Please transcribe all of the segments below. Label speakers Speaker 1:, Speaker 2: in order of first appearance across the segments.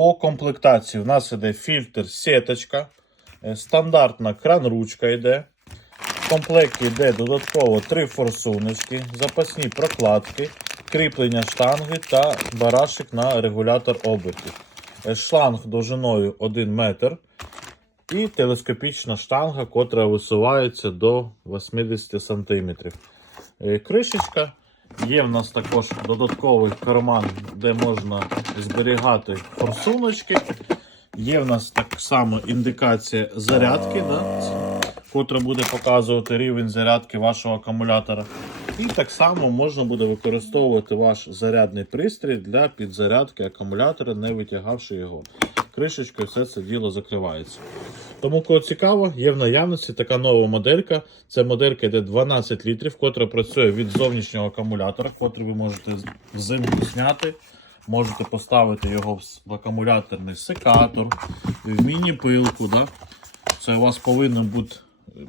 Speaker 1: По комплектації у нас іде фільтр сіточка, е, стандартна кран-ручка йде. В комплекті йде додатково три форсуночки, запасні прокладки, кріплення штанги та барашик на регулятор обертів. Е, Шланг довжиною 1 метр і телескопічна штанга, котра висувається до 80 см. Кришечка. Є в нас також додатковий карман, де можна зберігати форсуночки. Є в нас так само індикація зарядки, да, котра буде показувати рівень зарядки вашого акумулятора. І так само можна буде використовувати ваш зарядний пристрій для підзарядки акумулятора, не витягавши його. Кришечкою все це діло закривається. Тому, кого цікаво, є в наявності така нова моделька. Це моделька йде 12 літрів, котра працює від зовнішнього акумулятора, котрий ви можете взимку зняти. Можете поставити його в акумуляторний секатор, в міні-пилку. Да? Це у вас повинен бути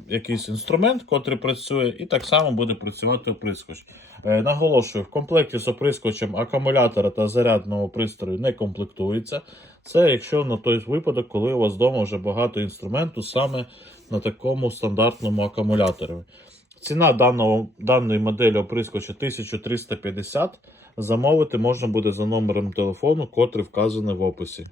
Speaker 1: якийсь інструмент, котрий працює, і так само буде працювати оприскувач. Е, наголошую, в комплекті з оприскувачем акумулятора та зарядного пристрою не комплектується. Це якщо на той випадок, коли у вас вдома вже багато інструменту саме на такому стандартному акумуляторі. Ціна даного, даної моделі оприскувача 1350. Замовити можна буде за номером телефону, котрий вказаний в описі.